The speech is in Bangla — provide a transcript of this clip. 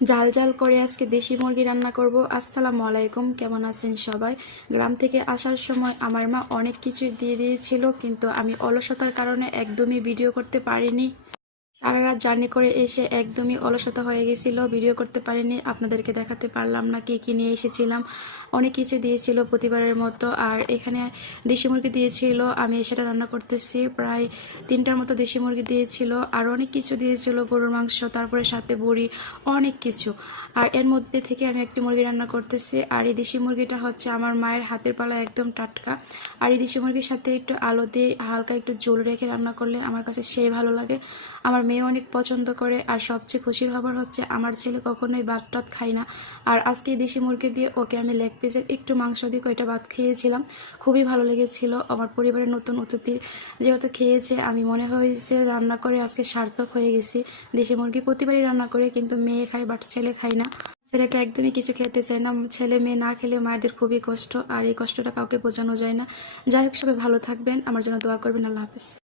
জাল জাল করে আজকে দেশি মুরগি রান্না করব। আসসালামু আলাইকুম, কেমন আছেন সবাই? গ্রাম থেকে আসার সময় আমার মা অনেক কিছু দিয়ে দিয়েছিল, কিন্তু আমি অলসতার কারণে একদমই ভিডিও করতে পারিনি। সারা রাত জার্নি করে এসে একদমই অলসতা হয়ে গেছিল, ভিডিও করতে পারিনি, আপনাদেরকে দেখাতে পারলাম না কি কি নিয়ে এসেছিলাম। অনেক কিছু দিয়েছিল প্রতিবারের মতো। আর এখানে দেশি মুরগি দিয়েছিল, আমি সেটা রান্না করতেছি। প্রায় 3টার মতো দেশি মুরগি দিয়েছিল, আর অনেক কিছু দিয়েছিল, গরুর মাংস, তারপরে সাথে বড়ি, অনেক কিছু। আর এর মধ্যে থেকে আমি একটি মুরগি রান্না করতেছি। আর এই দেশি মুরগিটা হচ্ছে আমার মায়ের হাতের পালা, একদম টাটকা। আর এই দেশি মুরগির সাথে একটু আলু দিয়ে হালকা একটু ঝোল রেখে রান্না করলে আমার কাছে সেই ভালো লাগে। আমার মেয়ে অনেক পছন্দ করে। আর সবচেয়ে খুশির খবর হচ্ছে আমার ছেলে কখনোই ভাত টাত খায় না। আর আজকে এই দেশি মুরগি দিয়ে ওকে আমি লেগ পিসের একটু মাংস দিয়ে কয়টা ভাত খেয়েছিলাম, খুবই ভালো লেগেছিল। আমার পরিবারের নতুন অতিথি যেহেতু খেয়েছে, আমি মনে হয়েছে রান্না করে আজকে সার্থক হয়ে গেছি। দেশি মুরগি প্রতিবারই রান্না করে, কিন্তু মেয়ে খায়, বাট ছেলে খায় না। ছেলেটা একদমই কিছু খেতে চায় না। ছেলে মেয়ে না খেলে মায়েদের খুবই কষ্ট, আর এই কষ্টটা কাউকে বোঝানো যায় না। যাই হোক, সবাই ভালো থাকবেন, আমার জন্য দোয়া করবেন। আল্লাহ হাফেজ।